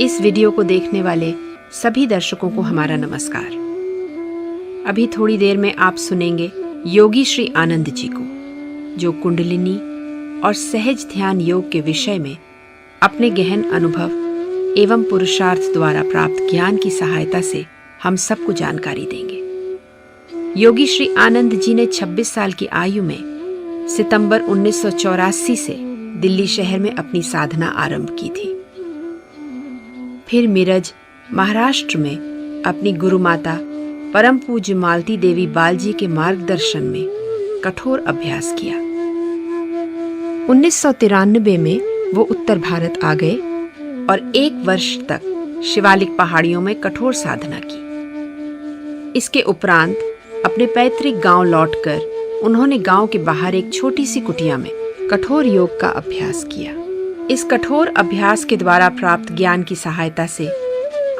इस वीडियो को देखने वाले सभी दर्शकों को हमारा नमस्कार। अभी थोड़ी देर में आप सुनेंगे योगी श्री आनंद जी को, जो कुंडलिनी और सहज ध्यान योग के विषय में अपने गहन अनुभव एवं पुरुषार्थ द्वारा प्राप्त ज्ञान की सहायता से हम सबको जानकारी देंगे। योगी श्री आनंद जी ने 26 साल की आयु में सितंबर 1984 से दिल्ली शहर में अपनी साधना आरंभ की थी। फिर मिरज महाराष्ट्र में अपनी गुरु माता परम पूज्य मालती देवी बालजी के मार्गदर्शन में कठोर अभ्यास किया। 1993 में वो उत्तर भारत आ गए और 1 वर्ष तक शिवालिक पहाड़ियों में कठोर साधना की। इसके उपरांत अपने पैतृक गांव लौटकर उन्होंने गांव के बाहर एक छोटी सी कुटिया में कठोर योग का अभ्यास किया। इस कठोर अभ्यास के द्वारा प्राप्त ज्ञान की सहायता से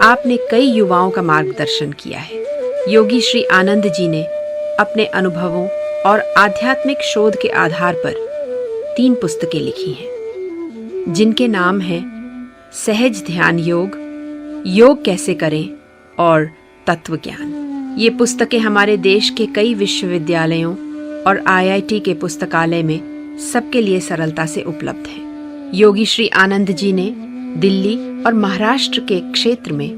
आपने कई युवाओं का मार्गदर्शन किया है। योगी श्री आनंद जी ने अपने अनुभवों और आध्यात्मिक शोध के आधार पर 3 पुस्तकें लिखी हैं, जिनके नाम हैं सहज ध्यान योग, योग कैसे करें और तत्व ज्ञान। ये पुस्तकें हमारे देश के कई विश्वविद्यालयों और IIT के पुस्तकालय में सबके लिए सरलता से उपलब्ध हैं। योगी श्री आनंद जी ने दिल्ली और महाराष्ट्र के क्षेत्र में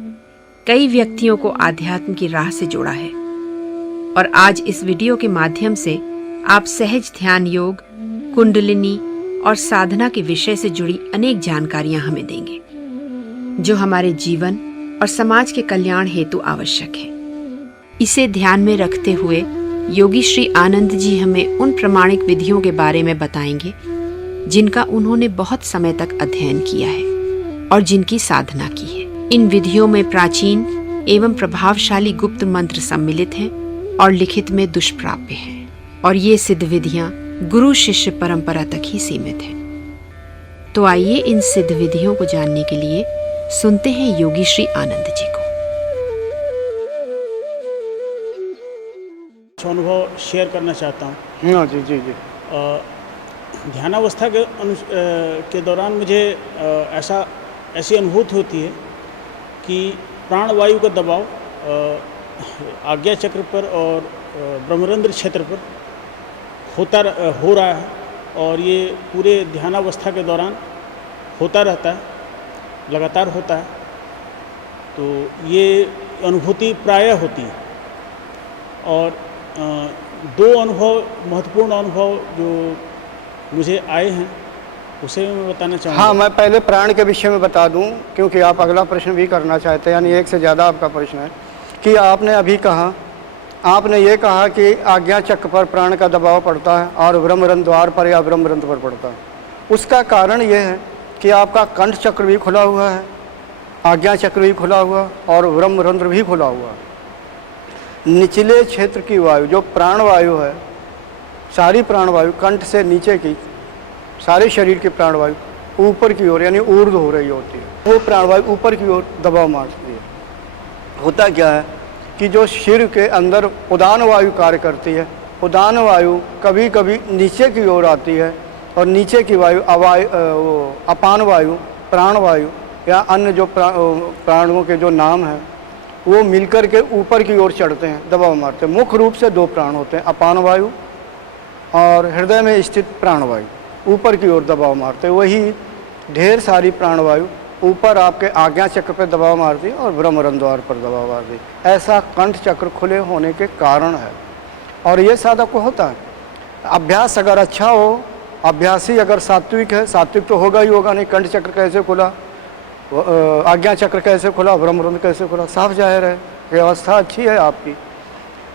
कई व्यक्तियों को आध्यात्म की राह से जोड़ा है और आज इस वीडियो के माध्यम से आप सहज ध्यान योग, कुंडलिनी और साधना के विषय से जुड़ी अनेक जानकारियां हमें देंगे, जो हमारे जीवन और समाज के कल्याण हेतु आवश्यक है। इसे ध्यान में रखते हुए योगी श्री आनंद जी हमें उन प्रामाणिक विधियों के बारे में बताएंगे जिनका उन्होंने बहुत समय तक अध्ययन किया है और जिनकी साधना की है। इन विधियों में प्राचीन एवं प्रभावशाली गुप्त मंत्र सम्मिलित हैं और लिखित में दुष्प्राप्य हैं, और ये सिद्ध विधियां गुरु शिष्य परंपरा तक ही सीमित हैं। तो आइए इन सिद्ध विधियों को जानने के लिए सुनते हैं योगी श्री आनंद जी को। अनुभव शेयर करना चाहता हूँ। हाँ जी जी जी। ध्यानावस्था के दौरान मुझे ऐसी अनुभूति होती है कि प्राणवायु का दबाव आज्ञा चक्र पर और ब्रह्मरंध्र क्षेत्र पर हो रहा है, और ये पूरे ध्यानावस्था के दौरान होता रहता है, लगातार होता है। तो ये अनुभूति प्रायः होती है। और 2 अनुभव, महत्वपूर्ण अनुभव जो मुझे आए हैं, उसे मैं बताना चाहूँगा। हाँ, मैं पहले प्राण के विषय में बता दूं, क्योंकि आप अगला प्रश्न भी करना चाहते हैं, यानी एक से ज़्यादा आपका प्रश्न है कि आपने अभी कहा, आपने ये कहा कि आज्ञा चक्र पर प्राण का दबाव पड़ता है और ब्रह्मरंध्र द्वार पर या ब्रह्मरंध्र पर पड़ता है। उसका कारण ये है कि आपका कंठ चक्र भी खुला हुआ है, आज्ञा चक्र भी खुला हुआ और ब्रह्मरंध्र भी खुला हुआ है। निचले क्षेत्र की वायु जो प्राणवायु है, सारी प्राणवायु कंठ से नीचे की सारे शरीर की प्राणवायु ऊपर की ओर यानी ऊर्ध्व हो रही होती है, वो प्राणवायु ऊपर की ओर दबाव मारती है। होता क्या है कि जो सिर के अंदर उदान वायु कार्य करती है, उदान वायु कभी कभी नीचे की ओर आती है और नीचे की वायु अपान वायु, प्राणवायु या अन्य जो प्राणों के जो नाम हैं वो मिलकर के ऊपर की ओर चढ़ते हैं, दबाव मारते हैं। मुख्य रूप से 2 प्राण होते हैं, अपान वायु और हृदय में स्थित प्राणवायु ऊपर की ओर दबाव मारते हैं। वही ढेर सारी प्राणवायु ऊपर आपके आज्ञा चक्र पर दबाव मारती है और ब्रह्मरंध्र द्वार पर दबाव मारती है। ऐसा कंठ चक्र खुले होने के कारण है, और ये साधक को होता है। अभ्यास अगर अच्छा हो, अभ्यासी अगर सात्विक है, सात्विक तो होगा ही होगा, नहीं कंठ चक्र कैसे खुला, आज्ञा चक्र कैसे खुला, ब्रह्मरंध्र कैसे खुला, साफ जाहिर है व्यवस्था अच्छी है आपकी।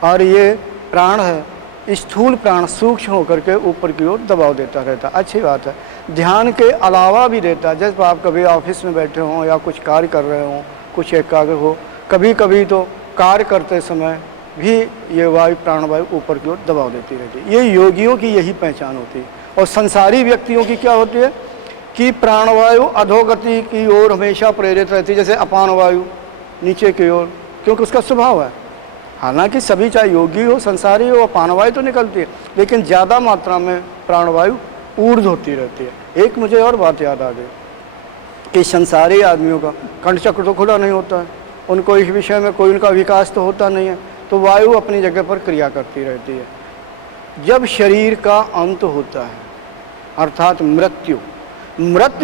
और ये प्राण है, स्थूल प्राण सूक्ष्म होकर के ऊपर की ओर दबाव देता रहता, अच्छी बात है। ध्यान के अलावा भी देता है, जैसे आप कभी ऑफिस में बैठे हों या कुछ कार्य कर रहे हों, कुछ एकाग्र हो, कभी कभी तो कार्य करते समय भी ये वायु प्राणवायु ऊपर की ओर दबाव देती रहती है। ये योगियों की यही पहचान होती है। और संसारी व्यक्तियों की क्या होती है कि प्राणवायु अधोगति की ओर हमेशा प्रेरित रहती है, जैसे अपान वायु नीचे की ओर, क्योंकि उसका स्वभाव है। हालांकि सभी चाहे योगी हो, संसारी हो, अपान वायु तो निकलती है, लेकिन ज़्यादा मात्रा में प्राणवायु ऊर्ध्व होती रहती है। एक मुझे और बात याद आ गई कि संसारी आदमियों का कंठ चक्र तो खुला नहीं होता है, उनको इस विषय में कोई उनका विकास तो होता नहीं है, तो वायु अपनी जगह पर क्रिया करती रहती है। जब शरीर का अंत होता है अर्थात मृत्यु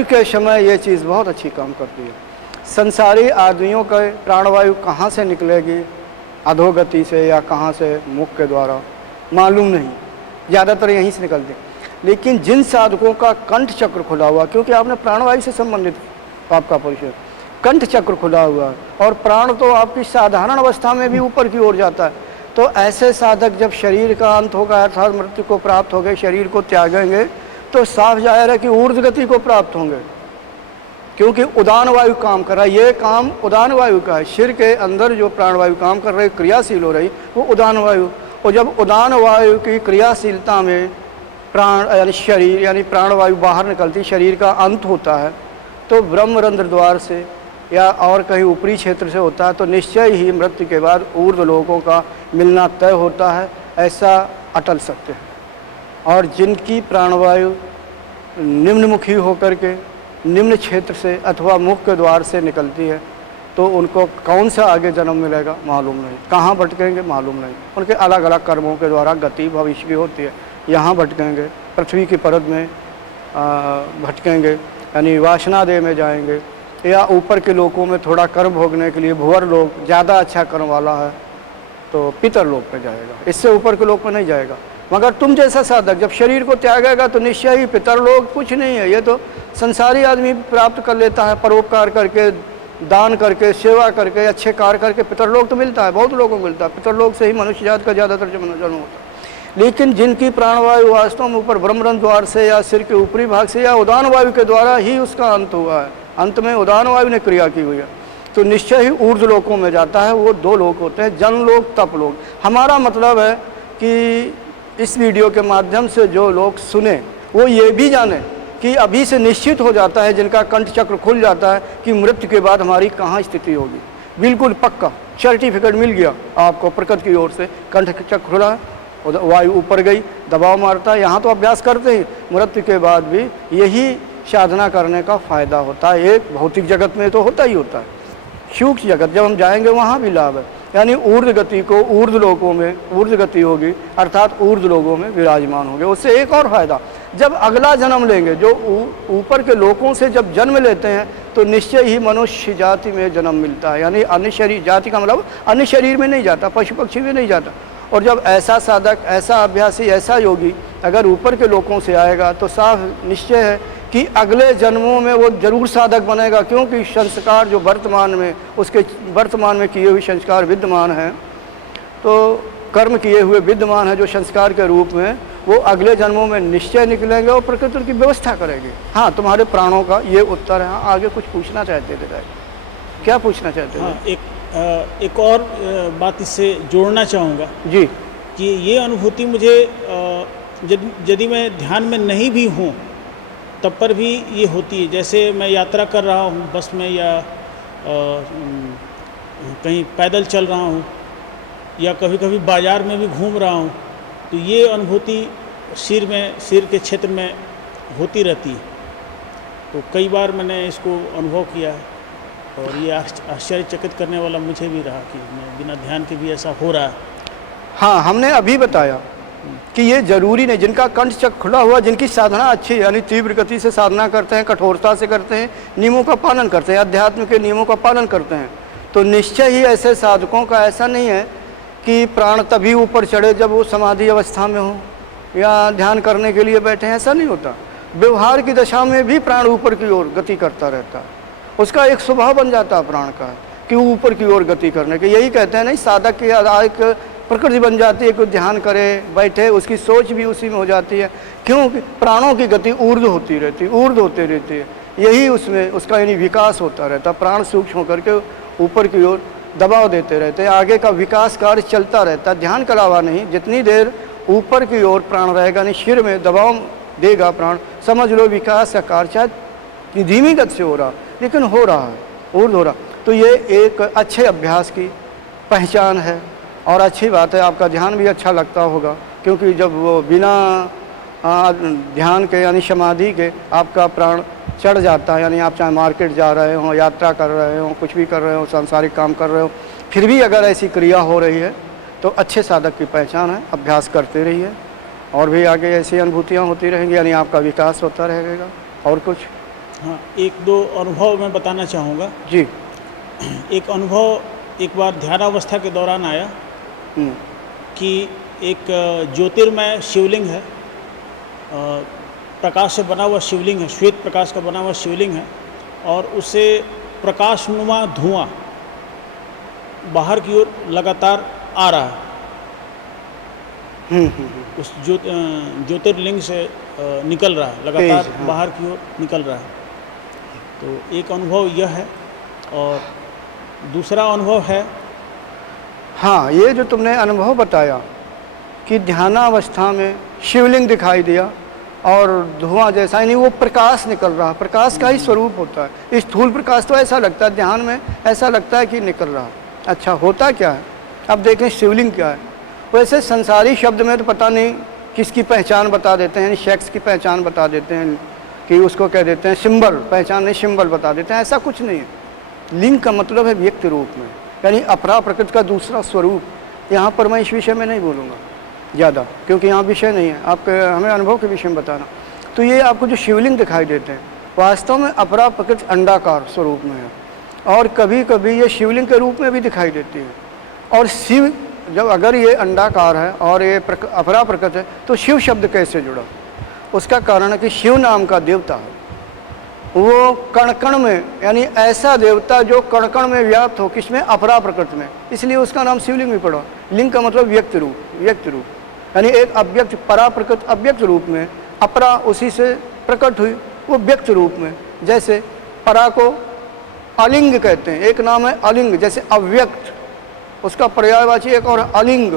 के समय ये चीज़ बहुत अच्छी काम करती है। संसारी आदमियों का प्राणवायु कहाँ से निकलेगी, अधोगति से या कहाँ से, मुख के द्वारा, मालूम नहीं, ज़्यादातर यहीं से निकलती। लेकिन जिन साधकों का कंठ चक्र खुला हुआ, क्योंकि आपने प्राणवायु से संबंधित आपका परिचय, कंठ चक्र खुला हुआ और प्राण तो आपकी साधारण अवस्था में भी ऊपर की ओर जाता है, तो ऐसे साधक जब शरीर का अंत होगा अर्थात मृत्यु को प्राप्त हो गए, शरीर को त्यागेंगे, तो साफ जाहिर है कि ऊर्ध्व गति को प्राप्त होंगे, क्योंकि उदान वायु काम कर रहा है। ये काम उदान वायु का है। सिर के अंदर जो प्राणवायु काम कर रही, क्रियाशील हो रही, वो उदान वायु। और जब उदान वायु की क्रियाशीलता में प्राण यानी शरीर यानी प्राणवायु बाहर निकलती, शरीर का अंत होता है, तो ब्रह्मरंध्र द्वार से या और कहीं ऊपरी क्षेत्र से होता है, तो निश्चय ही मृत्यु के बाद ऊर्ध्व लोकों का मिलना तय होता है, ऐसा अटल सत्य है। और जिनकी प्राणवायु निम्नमुखी होकर के निम्न क्षेत्र से अथवा मुख के द्वार से निकलती है, तो उनको कौन सा आगे जन्म मिलेगा मालूम नहीं, कहाँ भटकेंगे मालूम नहीं। उनके अलग अलग कर्मों के द्वारा गति भविष्य की होती है। यहाँ भटकेंगे, पृथ्वी की परत में भटकेंगे यानी वासनादेह में जाएंगे, या ऊपर के लोकों में थोड़ा कर्म भोगने के लिए भुवर लोक ज़्यादा अच्छा कर्म वाला है तो पितर लोक में जाएगा, इससे ऊपर के लोक में नहीं जाएगा। मगर तुम जैसा साधक जब शरीर को त्यागेगा तो निश्चय ही पितर लोक कुछ नहीं है, ये तो संसारी आदमी प्राप्त कर लेता है, परोपकार करके, दान करके, सेवा करके, अच्छे कार्य करके पितर लोक तो मिलता है, बहुत लोगों को मिलता है। पितर लोक से ही मनुष्य जात का ज़्यादातर जन्म होता है। लेकिन जिनकी प्राणवायु वास्तव में ऊपर ब्रह्मरंध्र द्वार से या सिर के ऊपरी भाग से या उदान वायु के द्वारा ही उसका अंत हुआ है, अंत में उदान वायु ने क्रिया की हुई है, तो निश्चय ही ऊर्ध्व लोकों में जाता है। वो दो लोक होते हैं, जनलोक, तपलोक। हमारा मतलब है कि इस वीडियो के माध्यम से जो लोग सुने वो ये भी जाने कि अभी से निश्चित हो जाता है, जिनका कंठ चक्र खुल जाता है, कि मृत्यु के बाद हमारी कहाँ स्थिति होगी। बिल्कुल पक्का सर्टिफिकेट मिल गया आपको प्रकृति की ओर से, कंठ चक्र खुला है, वायु ऊपर गई, दबाव मारता है। यहाँ तो अभ्यास करते ही, मृत्यु के बाद भी यही साधना करने का फ़ायदा होता है। एक भौतिक जगत में तो होता ही होता है, सूक्ष्म जगत जब हम जाएंगे वहाँ भी लाभ है। यानी ऊर्ध्व गति को ऊर्ध्व लोकों में ऊर्ध्व गति होगी अर्थात ऊर्ध्व लोकों में विराजमान होंगे। उससे एक और फायदा, जब अगला जन्म लेंगे, जो ऊपर के लोकों से जब जन्म लेते हैं, तो निश्चय ही मनुष्य जाति में जन्म मिलता है। यानी अन्य शरीर, जाति का मतलब अन्य शरीर में नहीं जाता, पशु पक्षी में नहीं जाता। और जब ऐसा साधक, ऐसा अभ्यासी, ऐसा योगी अगर ऊपर के लोकों से आएगा, तो साफ निश्चय है कि अगले जन्मों में वो जरूर साधक बनेगा, क्योंकि संस्कार जो वर्तमान में, उसके वर्तमान में किए हुए संस्कार विद्यमान हैं, तो कर्म किए हुए विद्यमान है जो संस्कार के रूप में, वो अगले जन्मों में निश्चय निकलेंगे और प्रकृति की व्यवस्था करेंगे। हाँ, तुम्हारे प्राणों का ये उत्तर है। हाँ, आगे कुछ पूछना चाहते थे, क्या पूछना चाहते थे? हाँ, एक और बात इससे जोड़ना चाहूँगा जी, कि ये अनुभूति मुझे यदि मैं ध्यान में नहीं भी हूँ तब पर भी ये होती है। जैसे मैं यात्रा कर रहा हूँ बस में, या कहीं पैदल चल रहा हूँ, या कभी कभी बाज़ार में भी घूम रहा हूँ, तो ये अनुभूति सिर के क्षेत्र में होती रहती है। तो कई बार मैंने इसको अनुभव किया है, और ये आश्चर्यचकित करने वाला मुझे भी रहा कि मैं बिना ध्यान के भी ऐसा हो रहा है। हाँ, हमने अभी बताया कि ये जरूरी नहीं, जिनका कंठ चक्र खुला हुआ, जिनकी साधना अच्छी यानी तीव्र गति से साधना करते हैं, कठोरता से करते हैं, नियमों का पालन करते हैं, अध्यात्म के नियमों का पालन करते हैं, तो निश्चय ही ऐसे साधकों का ऐसा नहीं है कि प्राण तभी ऊपर चढ़े जब वो समाधि अवस्था में हो या ध्यान करने के लिए बैठे हैं, ऐसा नहीं होता। व्यवहार की दशा में भी प्राण ऊपर की ओर गति करता रहता है, उसका एक स्वभाव बन जाता है प्राण का कि वो ऊपर की ओर गति करने के। यही कहते हैं नहीं, साधक की एक प्रकृति बन जाती है कि ध्यान करे, बैठे, उसकी सोच भी उसी में हो जाती है, क्योंकि प्राणों की गति ऊर्ध्व होती रहती है, ऊर्ध्व होती रहती है। यही उसमें उसका यानी विकास होता रहता है। प्राण सूक्ष्म होकर के ऊपर की ओर दबाव देते रहते हैं, आगे का विकास कार्य चलता रहता है। ध्यान के अलावा नहीं, जितनी देर ऊपर की ओर प्राण रहेगा, नहीं सिर में दबाव देगा प्राण, समझ लो विकास का कार्य चाहे धीमी गति से हो रहा लेकिन हो रहा है, ऊर्ध्व हो रहा। तो ये एक अच्छे अभ्यास की पहचान है और अच्छी बात है। आपका ध्यान भी अच्छा लगता होगा, क्योंकि जब वो बिना ध्यान के यानी समाधि के आपका प्राण चढ़ जाता है। यानी आप चाहे मार्केट जा रहे हो, यात्रा कर रहे हो, कुछ भी कर रहे हो, सांसारिक काम कर रहे हो, फिर भी अगर ऐसी क्रिया हो रही है तो अच्छे साधक की पहचान है। अभ्यास करते रहिए और भी आगे ऐसी अनुभूतियाँ होती रहेंगी, यानी आपका विकास होता रहेगा। और कुछ? हाँ, एक दो अनुभव मैं बताना चाहूँगा। जी। एक अनुभव एक बार ध्यानावस्था के दौरान आया कि एक ज्योतिर्मय शिवलिंग है, प्रकाश से बना हुआ शिवलिंग है, श्वेत प्रकाश का बना हुआ शिवलिंग है, और उसे प्रकाशनुमा धुआं बाहर की ओर लगातार आ रहा है। उस ज्योतिर्लिंग से निकल रहा है, लगातार हाँ। बाहर की ओर निकल रहा है। तो एक अनुभव यह है, और दूसरा अनुभव है, हाँ, ये जो तुमने अनुभव बताया कि ध्यानावस्था में शिवलिंग दिखाई दिया और धुआं जैसा, यानी वो प्रकाश निकल रहा, प्रकाश का ही स्वरूप होता है। स्थूल प्रकाश तो ऐसा लगता है, ध्यान में ऐसा लगता है कि निकल रहा। अच्छा, होता क्या है? अब देखें शिवलिंग क्या है। वैसे संसारी शब्द में तो पता नहीं किसकी पहचान बता देते हैं, यानी सेक्स की पहचान बता देते हैं कि उसको कह देते हैं सिंबल, पहचान नहीं सिंबल बता देते हैं। ऐसा कुछ नहीं है। लिंग का मतलब है व्यक्ति रूप में, यानी अपरा प्रकृति का दूसरा स्वरूप। यहाँ पर मैं इस विषय में नहीं बोलूँगा ज़्यादा, क्योंकि यहाँ विषय नहीं है, आपके हमें अनुभव के विषय में बताना। तो ये आपको जो शिवलिंग दिखाई देते हैं वास्तव में अपरा प्रकृति अंडाकार स्वरूप में है, और कभी कभी ये शिवलिंग के रूप में भी दिखाई देती है। और शिव जब अगर ये अंडाकार है और ये अपरा प्रकृति है तो शिव शब्द कैसे जुड़ा? उसका कारण है कि शिव नाम का देवता है, वो कण कण में, यानी ऐसा देवता जो कण कण में व्याप्त हो, किसमें? अपरा प्रकृति में, इसलिए उसका नाम शिवलिंग भी पड़ा। लिंग का मतलब व्यक्ति रूप, व्यक्ति रूप, यानी एक अव्यक्त, परा प्रकृति अव्यक्त रूप में, अपरा उसी से प्रकट हुई, वो व्यक्त रूप में। जैसे परा को अलिंग कहते हैं, एक नाम है अलिंग, जैसे अव्यक्त, उसका पर्यायवाची एक और अलिंग,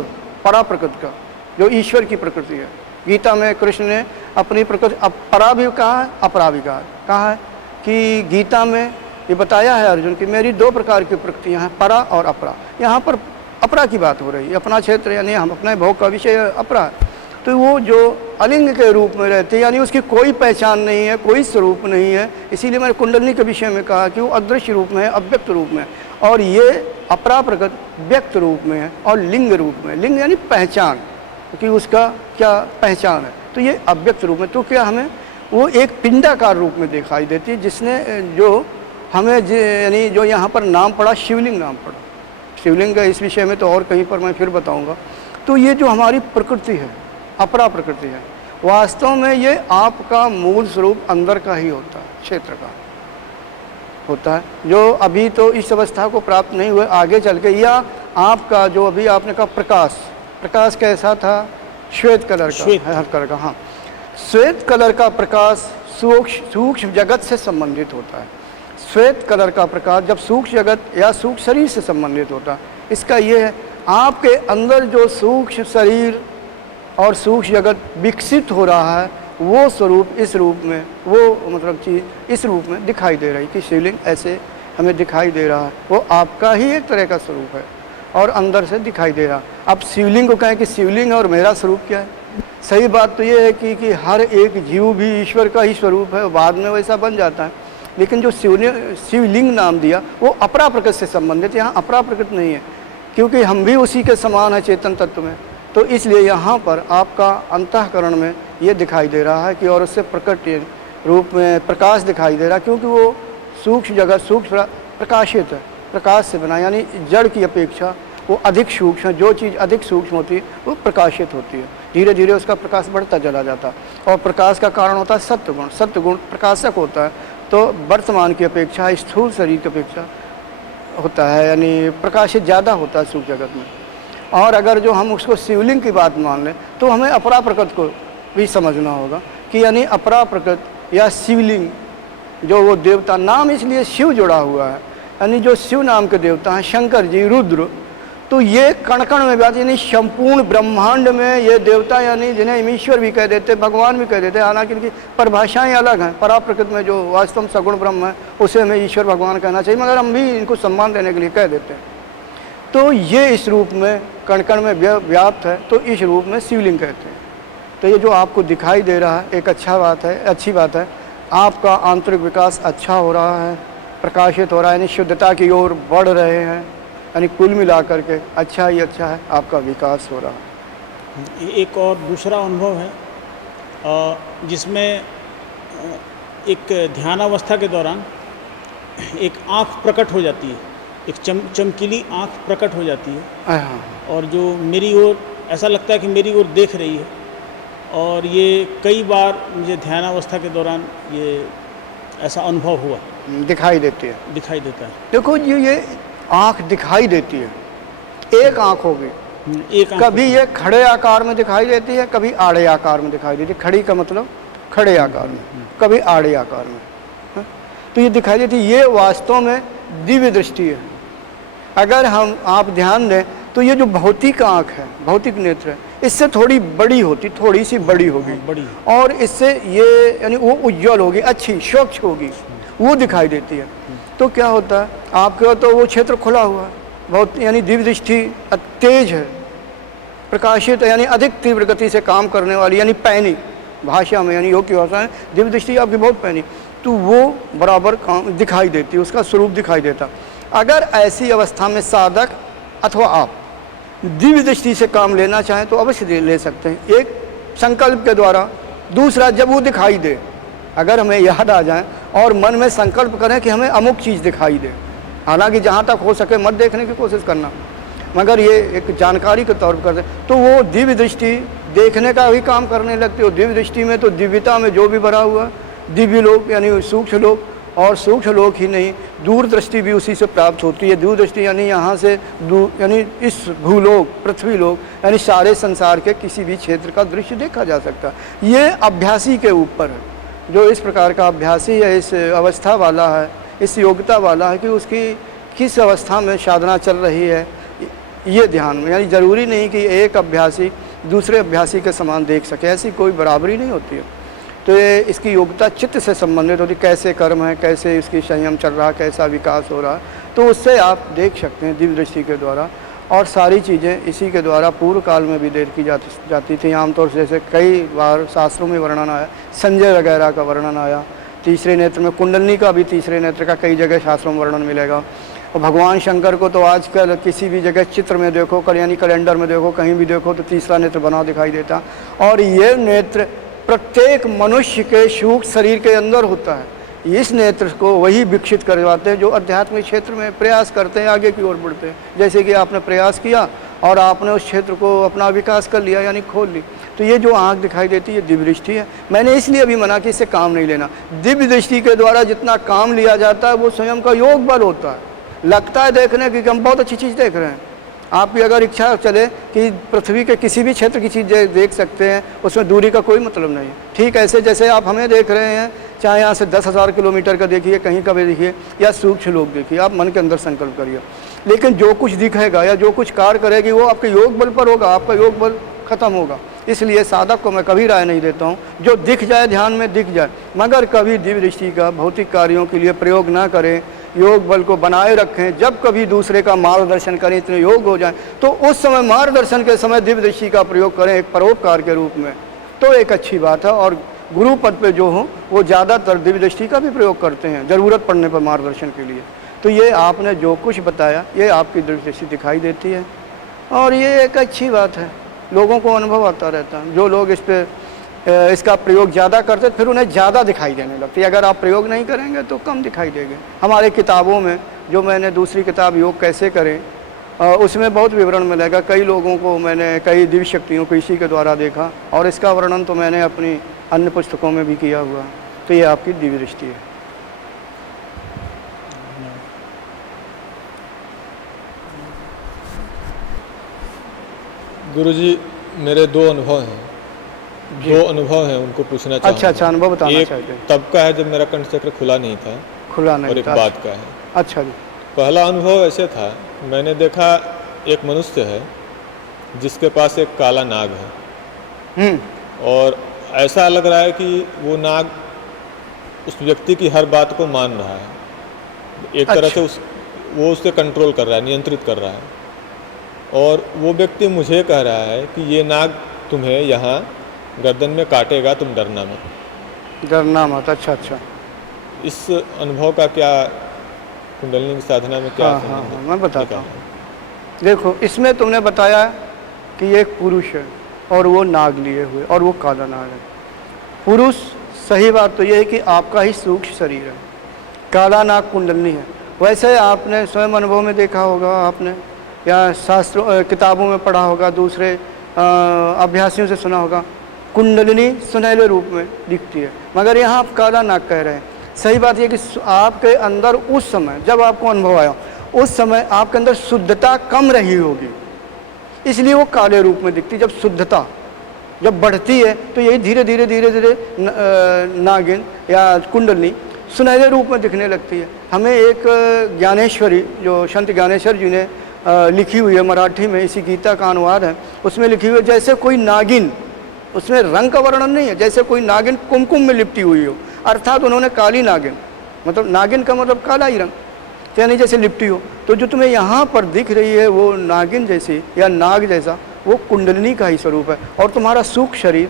परा प्रकृति का, जो ईश्वर की प्रकृति है। गीता में कृष्ण ने अपनी प्रकृति परा भी कहा है, अपरा भी कहा है कि गीता में ये बताया है अर्जुन कि मेरी दो प्रकार की प्रकृतियाँ हैं, परा और अपरा। यहाँ पर अपरा की बात हो रही है, अपना क्षेत्र, यानी हम अपने भोग का विषय अपरा है। तो वो जो अलिंग के रूप में रहती है, यानी उसकी कोई पहचान नहीं है, कोई स्वरूप नहीं है। इसीलिए मैंने कुंडलिनी के विषय में कहा कि वो अदृश्य रूप में है, अव्यक्त रूप में, और ये अपरा प्रकृति व्यक्त रूप में है और लिंग रूप में। लिंग यानी पहचान, कि उसका क्या पहचान है, तो ये अव्यक्त रूप में। तो क्या हमें वो एक पिंडाकार रूप में दिखाई देती है, जिसने जो हमें यानी जो यहाँ पर नाम पड़ा शिवलिंग नाम पड़ा। शिवलिंग का इस विषय में तो और कहीं पर मैं फिर बताऊँगा। तो ये जो हमारी प्रकृति है, अपरा प्रकृति है, वास्तव में ये आपका मूल स्वरूप अंदर का ही होता है, क्षेत्र का होता है, जो अभी तो इस अवस्था को प्राप्त नहीं हुए, आगे चल के। या आपका जो अभी आपने कहा प्रकाश, प्रकाश कैसा था? श्वेत कलर का, हर कलर का। हाँ, श्वेत कलर का प्रकाश सूक्ष्म जगत से संबंधित होता है। श्वेत कलर का प्रकाश जब सूक्ष्म जगत या सूक्ष्म शरीर से संबंधित होता है, इसका ये है आपके अंदर जो सूक्ष्म शरीर और सूक्ष्म जगत विकसित हो रहा है, वो स्वरूप इस रूप में, वो मतलब चीज़ इस रूप में दिखाई दे रही कि शिवलिंग ऐसे हमें दिखाई दे रहा है। वो आपका ही एक तरह का स्वरूप है और अंदर से दिखाई दे रहा। अब शिवलिंग को कहें कि शिवलिंग और मेरा स्वरूप क्या है? सही बात तो ये है कि हर एक जीव भी ईश्वर का ही स्वरूप है, बाद में वैसा बन जाता है। लेकिन जो शिवलिंग नाम दिया वो अपरा प्रकृति से संबंधित, यहाँ अपरा प्रकृति नहीं है, क्योंकि हम भी उसी के समान है चेतन तत्व में। तो इसलिए यहाँ पर आपका अंतःकरण में ये दिखाई दे रहा है कि और उससे प्रकट रूप में प्रकाश दिखाई दे रहा है, क्योंकि वो सूक्ष्म जगत सूक्ष्म प्रकाशित है, प्रकाश से बना, यानी जड़ की अपेक्षा वो अधिक सूक्ष्म, जो चीज़ अधिक सूक्ष्म होती है वो प्रकाशित होती है। धीरे धीरे उसका प्रकाश बढ़ता चला जाता है, और प्रकाश का कारण होता है सत्वगुण। सत्वगुण प्रकाशक होता है, तो वर्तमान की अपेक्षा स्थूल शरीर की अपेक्षा होता है, यानी प्रकाशित ज़्यादा होता है सूक्ष्म जगत में। और अगर जो हम उसको शिवलिंग की बात मान लें तो हमें अपरा प्रकृति को भी समझना होगा कि यानी अपरा प्रकृति या शिवलिंग, जो वो देवता नाम इसलिए शिव जुड़ा हुआ है, यानी जो शिव नाम के देवता हैं, शंकर जी, रुद्र, तो ये कण कण में बात, यानी संपूर्ण ब्रह्मांड में ये देवता, यानी जिन्हें ईश्वर भी कह देते, भगवान भी कह देते, हालांकि इनकी परिभाषाएं अलग हैं। परा प्रकृति में जो वास्तव में सगुण ब्रह्म है उसे हमें ईश्वर भगवान कहना चाहिए, मगर हम भी इनको सम्मान देने के लिए कह देते हैं। तो ये इस रूप में कण कण में व्याप्त है, तो इस रूप में शिवलिंग कहते हैं। तो ये जो आपको दिखाई दे रहा है एक अच्छी बात है। आपका आंतरिक विकास अच्छा हो रहा है, प्रकाशित हो रहा है, यानी शुद्धता की ओर बढ़ रहे हैं, यानी कुल मिला करके अच्छा ही अच्छा है, आपका विकास हो रहा है। एक और दूसरा अनुभव है जिसमें एक ध्यानावस्था के दौरान एक आँख प्रकट हो जाती है, एक चमकीली आँख प्रकट हो जाती है हाँ। और जो मेरी ओर ऐसा लगता है कि मेरी ओर देख रही है। और ये कई बार मुझे ध्यानावस्था के दौरान ये ऐसा अनुभव हुआ, दिखाई देता है। देखो ये आँख दिखाई देती है, एक आँख होगी, एक आँख कभी ये खड़े आकार में दिखाई देती है, कभी आड़े आकार में दिखाई देती है। खड़ी का मतलब खड़े आकार में, कभी आड़े आकार में, हाँ? तो ये दिखाई देती है। ये वास्तव में दिव्य दृष्टि है। अगर आप ध्यान दें तो ये जो भौतिक आँख है, भौतिक नेत्र है, इससे थोड़ी बड़ी होती, थोड़ी सी बड़ी होगी, बड़ी, और इससे ये यानी वो उज्जवल होगी, अच्छी स्वच्छ होगी, वो दिखाई देती है। तो क्या होता है, आपके तो वो क्षेत्र खुला हुआ है, बहुत यानी दिव्य दृष्टि तेज है, प्रकाशित यानी अधिक तीव्र गति से काम करने वाली, यानी पैनी भाषा में, यानी योग की भाषा में दिव्य दृष्टि आपकी बहुत पैनी, तो वो बराबर काम दिखाई देती है, उसका स्वरूप दिखाई देता। अगर ऐसी अवस्था में साधक अथवा आप दिव्य दृष्टि से काम लेना चाहें तो अवश्य ले सकते हैं, एक संकल्प के द्वारा। दूसरा, जब वो दिखाई दे, अगर हमें याद आ जाए और मन में संकल्प करें कि हमें अमुक चीज़ दिखाई दे, हालांकि जहाँ तक हो सके मत देखने की कोशिश करना, मगर ये एक जानकारी के तौर पर करते, तो वो दिव्य दृष्टि देखने का भी काम करने लगते हो। दिव्य दृष्टि में तो दिव्यता में जो भी भरा हुआ, दिव्य लोक यानी सूक्ष्म लोक, और सूक्ष्म लोक ही नहीं, दूर दृष्टि भी उसी से प्राप्त होती है। दूर दृष्टि यानी यहाँ से दूर, यानी इस भूलोक, पृथ्वी लोक, यानी सारे संसार के किसी भी क्षेत्र का दृश्य देखा जा सकता है। ये अभ्यासी के ऊपर है, जो इस प्रकार का अभ्यासी है, इस अवस्था वाला है, इस योग्यता वाला है कि उसकी किस अवस्था में साधना चल रही है, ये ध्यान में। यानी ज़रूरी नहीं कि एक अभ्यासी दूसरे अभ्यासी के समान देख सके, ऐसी कोई बराबरी नहीं होती है। तो ये इसकी योग्यता चित्त से संबंधित होती, कैसे कर्म है, कैसे इसकी संयम चल रहा है, कैसा विकास हो रहा है, तो उससे आप देख सकते हैं दिव्य दृष्टि के द्वारा। और सारी चीज़ें इसी के द्वारा पूर्व काल में भी देखी जाती थी। आमतौर से जैसे कई बार शास्त्रों में वर्णन आया, संजय वगैरह का वर्णन आया, तीसरे नेत्र में कुंडलनी का भी तीसरे नेत्र का कई जगह शास्त्रों में वर्णन मिलेगा। और भगवान शंकर को तो आजकल किसी भी जगह चित्र में देखो, यानी कैलेंडर में देखो, कहीं भी देखो तो तीसरा नेत्र बना दिखाई देता। और ये नेत्र प्रत्येक मनुष्य के सूक्ष्म शरीर के अंदर होता है। इस नेत्र को वही विकसित करवाते हैं जो आध्यात्मिक क्षेत्र में प्रयास करते हैं, आगे की ओर बढ़ते हैं। जैसे कि आपने प्रयास किया और आपने उस क्षेत्र को अपना विकास कर लिया, यानी खोल ली। तो ये जो आँख दिखाई देती है दिव्य दृष्टि है। मैंने इसलिए अभी मना कि इससे काम नहीं लेना। दिव्य दृष्टि के द्वारा जितना काम लिया जाता है वो स्वयं का योग बल होता है। लगता है देखने की हम बहुत अच्छी चीज़ देख रहे हैं। आपकी अगर इच्छा चले कि पृथ्वी के किसी भी क्षेत्र की चीज़ देख सकते हैं, उसमें दूरी का कोई मतलब नहीं। ठीक ऐसे जैसे आप हमें देख रहे हैं, चाहे यहाँ से 10,000 किलोमीटर का देखिए, कहीं का भी देखिए, या सूक्ष्म लोग देखिए, आप मन के अंदर संकल्प करिए। लेकिन जो कुछ दिखेगा या जो कुछ कार्य करेगी वो आपके योग बल पर होगा, आपका योग बल खत्म होगा। इसलिए साधक को मैं कभी राय नहीं देता हूँ, जो दिख जाए ध्यान में दिख जाए, मगर कभी दिव्य दृष्टि का भौतिक कार्यों के लिए प्रयोग ना करें। योग बल को बनाए रखें। जब कभी दूसरे का मार्गदर्शन करें, इतने योग हो जाएं, तो उस समय मार्गदर्शन के समय दिव्य दृष्टि का प्रयोग करें एक परोपकार के रूप में, तो एक अच्छी बात है। और गुरु पद पे जो हो वो ज़्यादातर दिव्य दृष्टि का भी प्रयोग करते हैं ज़रूरत पड़ने पर मार्गदर्शन के लिए। तो ये आपने जो कुछ बताया ये आपकी दिव्य दृष्टि दिखाई देती है और ये एक अच्छी बात है। लोगों को अनुभव आता रहता है। जो लोग इसका प्रयोग ज़्यादा करते फिर उन्हें ज़्यादा दिखाई देने लगती है। अगर आप प्रयोग नहीं करेंगे तो कम दिखाई देंगे। हमारे किताबों में जो मैंने दूसरी किताब योग कैसे करें उसमें बहुत विवरण मिलेगा। कई लोगों को मैंने कई दिव्य शक्तियों को इसी के द्वारा देखा और इसका वर्णन तो मैंने अपनी अन्य पुस्तकों में भी किया हुआ। तो ये आपकी दिव्य दृष्टि है। गुरुजी, मेरे दो अनुभव हैं। दो अनुभव हैं, उनको पूछना चाहूँगा। अच्छा, अनुभव बताना एक चाहते हैं। तब का है जब मेरा कंठ चक्र खुला नहीं था, और एक बाद का है। अच्छा जी। पहला अनुभव ऐसे था, मैंने देखा एक मनुष्य है जिसके पास एक काला नाग है और ऐसा लग रहा है कि वो नाग उस व्यक्ति की हर बात को मान रहा है। एक तरह से वो उससे कंट्रोल कर रहा है, नियंत्रित कर रहा है। और वो व्यक्ति मुझे कह रहा है कि ये नाग तुम्हें यहाँ गर्दन में काटेगा तुम डरना मत। डरना मत, अच्छा अच्छा। इस अनुभव का क्या कुंडलिनी की साधना में क्या हाँ हाँ संबंध हाँ, है? मैं बताता हूँ। निकालना। देखो, इसमें तुमने बताया कि एक पुरुष है और वो नाग लिए हुए, और वो काला नाग है। पुरुष, सही बात तो ये है कि आपका ही सूक्ष्म शरीर है, काला नाग कुंडलिनी है। वैसे आपने स्वयं अनुभव में देखा होगा, आपने या शास्त्रों किताबों में पढ़ा होगा, दूसरे अभ्यासियों से सुना होगा, कुंडलिनी सुनहले रूप में दिखती है, मगर यहाँ आप काला नाग कह रहे हैं। सही बात यह कि आपके अंदर उस समय जब आपको अनुभव आया, उस समय आपके अंदर शुद्धता कम रही होगी, इसलिए वो काले रूप में दिखती। जब शुद्धता जब बढ़ती है तो यही धीरे धीरे धीरे धीरे नागिन या कुंडलिनी सुनहरे रूप में दिखने लगती है। हमें एक ज्ञानेश्वरी, जो संत ज्ञानेश्वर जी ने लिखी हुई है मराठी में, इसी गीता का अनुवाद है, उसमें लिखी हुई है जैसे कोई नागिन, उसमें रंग का वर्णन नहीं है, जैसे कोई नागिन कुमकुम में लिपटी हुई हो, अर्थात उन्होंने काली नागिन, मतलब नागिन का मतलब काला ही रंग, यानी जैसे लिपटी हो। तो जो तुम्हें यहाँ पर दिख रही है वो नागिन जैसी या नाग जैसा, वो कुंडलिनी का ही स्वरूप है। और तुम्हारा सूक्ष्म शरीर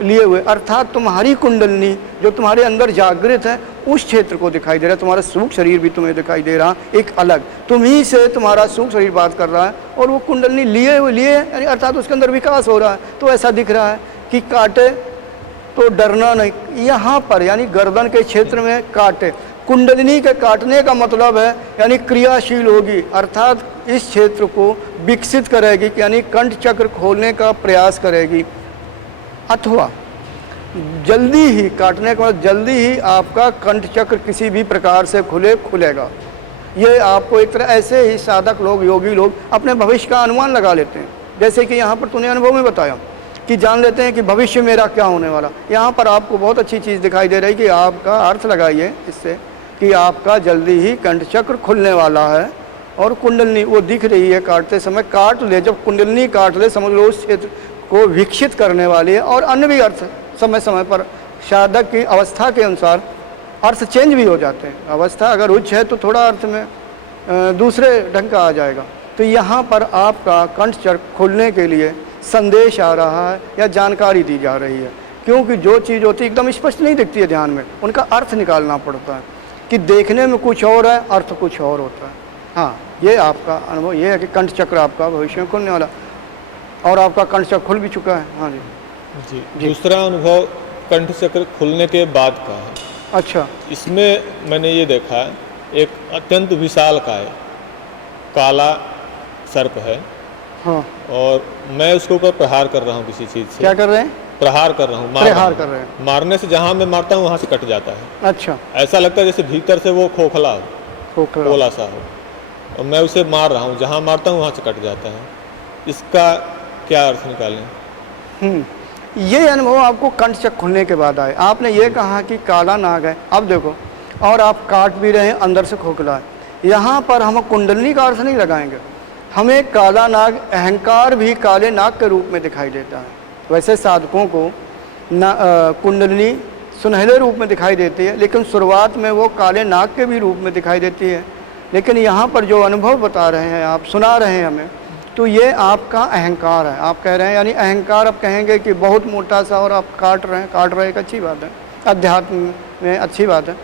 लिए हुए, अर्थात तुम्हारी कुंडलिनी जो तुम्हारे अंदर जागृत है उस क्षेत्र को दिखाई दे रहा है। तुम्हारा सूक्ष्म शरीर भी तुम्हें दिखाई दे रहा, एक अलग तुम्ही से तुम्हारा सूक्ष्म शरीर बात कर रहा है, और वो कुंडलिनी लिए यानी अर्थात उसके अंदर विकास हो रहा है। तो ऐसा दिख रहा है कि काटे तो डरना नहीं, यहाँ पर यानी गर्दन के क्षेत्र में काटे। कुंडलिनी के काटने का मतलब है यानी क्रियाशील होगी, अर्थात इस क्षेत्र को विकसित करेगी, यानी कंठ चक्र खोलने का प्रयास करेगी, अथवा जल्दी ही काटने के बाद जल्दी ही आपका कंठ चक्र किसी भी प्रकार से खुलेगा। ये आपको एक तरह ऐसे ही साधक लोग, योगी लोग अपने भविष्य का अनुमान लगा लेते हैं, जैसे कि यहाँ पर तूने अनुभव में बताया कि जान लेते हैं कि भविष्य मेरा क्या होने वाला। यहाँ पर आपको बहुत अच्छी चीज़ दिखाई दे रही कि आपका अर्थ लगाइए इससे कि आपका जल्दी ही कंठ चक्र खुलने वाला है, और कुंडलिनी वो दिख रही है काटते समय। काट ले, जब कुंडलिनी काट ले समझ लो उस क्षेत्र को विकसित करने वाली है। और अन्य भी अर्थ समय समय पर साधक की अवस्था के अनुसार अर्थ चेंज भी हो जाते हैं। अवस्था अगर उच्च है तो थोड़ा अर्थ में दूसरे ढंग का आ जाएगा। तो यहाँ पर आपका कंठ चक्र खुलने के लिए संदेश आ रहा है या जानकारी दी जा रही है, क्योंकि जो चीज़ होती है एकदम स्पष्ट नहीं दिखती है ध्यान में, उनका अर्थ निकालना पड़ता है कि देखने में कुछ और है, अर्थ कुछ और होता है। हाँ, ये आपका अनुभव ये है कि कंठ चक्र आपका भविष्य में खुलने वाला, और आपका कंठ चक्र खुल भी चुका है। हाँ जी जी। दूसरा अनुभव कंठ चक्र खुलने के बाद का है। अच्छा। इसमें मैंने ये देखा, एक अत्यंत विशालकाय काला सर्प है। हाँ। और मैं उसके ऊपर प्रहार कर रहा हूँ किसी चीज़ से। क्या कर रहे हैं? प्रहार कर रहा हूँ, प्रहार कर रहे हैं। मारने से जहाँ मैं मारता हूँ वहाँ से कट जाता है। अच्छा। ऐसा लगता है जैसे भीतर से वो खोखला हो, खोखला गोला सा हो, और मैं उसे मार रहा हूँ, जहाँ मारता हूँ वहाँ से कट जाता है। इसका क्या अर्थ निकालें? ये अनुभव आपको कंठ चक्र खुलने के बाद आए। आपने ये कहा कि काला नाग है, अब देखो, और आप काट भी रहे हैं, अंदर से खोखला है। यहाँ पर हम कुंडलिनी का अर्थ नहीं लगाएंगे, हमें काला नाग, अहंकार भी काले नाग के रूप में दिखाई देता है। वैसे साधकों को कुंडलिनी सुनहरे रूप में दिखाई देती है, लेकिन शुरुआत में वो काले नाग के भी रूप में दिखाई देती है। लेकिन यहाँ पर जो अनुभव बता रहे हैं, आप सुना रहे हैं हमें, तो ये आपका अहंकार है। आप कह रहे हैं यानी अहंकार, आप कहेंगे कि बहुत मोटा सा, और आप काट रहे एक अच्छी बात है, अध्यात्म में अच्छी बात है।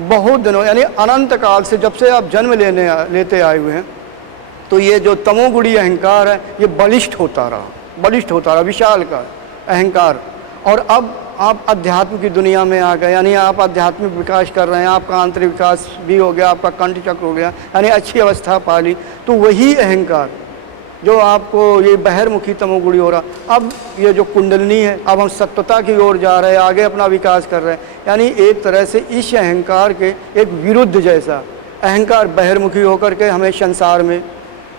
बहुत दिनों यानी अनंत काल से, जब से आप जन्म लेते आए हुए हैं, तो ये जो तमोगुणी अहंकार है ये बलिष्ठ होता रहा, विशाल का अहंकार। और अब आप अध्यात्म की दुनिया में आ गए, यानी आप आध्यात्मिक विकास कर रहे हैं, आपका आंतरिक विकास भी हो गया, आपका कंठ चक्र हो गया, यानी अच्छी अवस्था पा ली। तो वही अहंकार जो आपको ये बहिर्मुखी तमोगुणी हो रहा, अब ये जो कुंडलिनी है, अब हम सत्वता की ओर जा रहे हैं, आगे अपना विकास कर रहे हैं। यानी एक तरह से इस अहंकार के एक विरुद्ध जैसा, अहंकार बहिर्मुखी होकर के हमें संसार में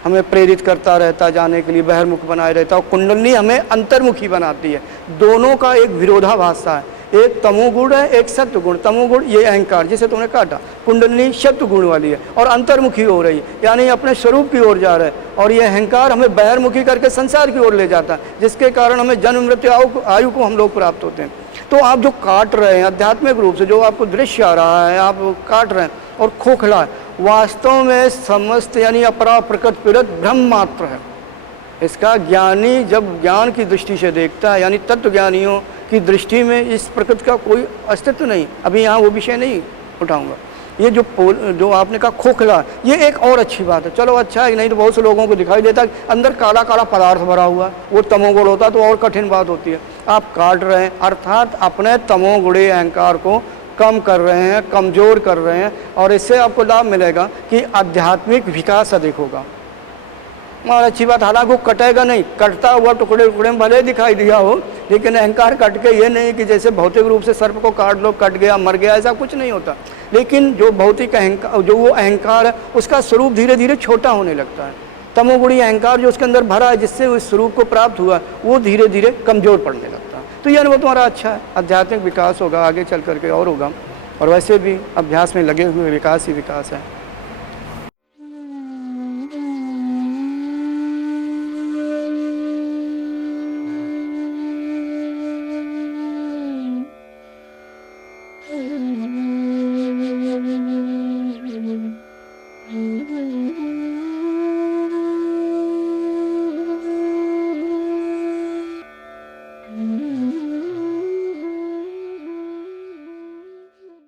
हमें प्रेरित करता रहता जाने के लिए, बहिर्मुख बनाए रहता, और कुंडलिनी हमें अंतर्मुखी बनाती है। दोनों का एक विरोधाभास है, एक तमोगुण है, एक सत्वगुण। तमोगुण ये अहंकार जिसे तुमने काटा, कुंडलिनी सत्वगुण वाली है और अंतर्मुखी हो रही है, यानी अपने स्वरूप की ओर जा रहे हैं। और ये अहंकार हमें बहिर्मुखी करके संसार की ओर ले जाता है, जिसके कारण हमें जन्म मृत्यु आयु को हम लोग प्राप्त होते हैं। तो आप जो काट रहे हैं आध्यात्मिक रूप से, जो आपको दृश्य आ रहा है, आप काट रहे हैं और खोखला है, वास्तव में समस्त यानी अपरा प्रकट पीड़ित ब्रह्म मात्र है। इसका ज्ञानी जब ज्ञान की दृष्टि से देखता है, यानी तत्व ज्ञानियों की दृष्टि में इस प्रकृति का कोई अस्तित्व नहीं। अभी यहाँ वो विषय नहीं उठाऊंगा। ये जो आपने कहा खोखला, ये एक और अच्छी बात है। चलो अच्छा है, नहीं तो बहुत से लोगों को दिखाई देता है अंदर काला काला पदार्थ भरा हुआ, वो तमोगुण होता तो और कठिन बात होती है। आप काट रहे हैं, अर्थात अपने तमोगुणी अहंकार को कम कर रहे हैं, कमज़ोर कर रहे हैं, और इससे आपको लाभ मिलेगा कि आध्यात्मिक विकास अधिक होगा। और अच्छी बात, हालांकि वो कटेगा नहीं, कटता हुआ टुकड़े टुकड़े में भले दिखाई दिया हो, लेकिन अहंकार कट के ये नहीं कि जैसे भौतिक रूप से सर्प को काट लो कट गया मर गया, ऐसा कुछ नहीं होता। लेकिन जो भौतिक अहंकार, जो वो अहंकार है, उसका स्वरूप धीरे धीरे छोटा होने लगता है। तमोगुणी अहंकार जो उसके अंदर भरा है, जिससे उस स्वरूप को प्राप्त हुआ, वो धीरे धीरे कमज़ोर पड़ने लगता है। तो ये अनुभव तुम्हारा अच्छा है, आध्यात्मिक विकास होगा आगे चल करके और होगा। और वैसे भी अभ्यास में लगे हुए विकास ही विकास है।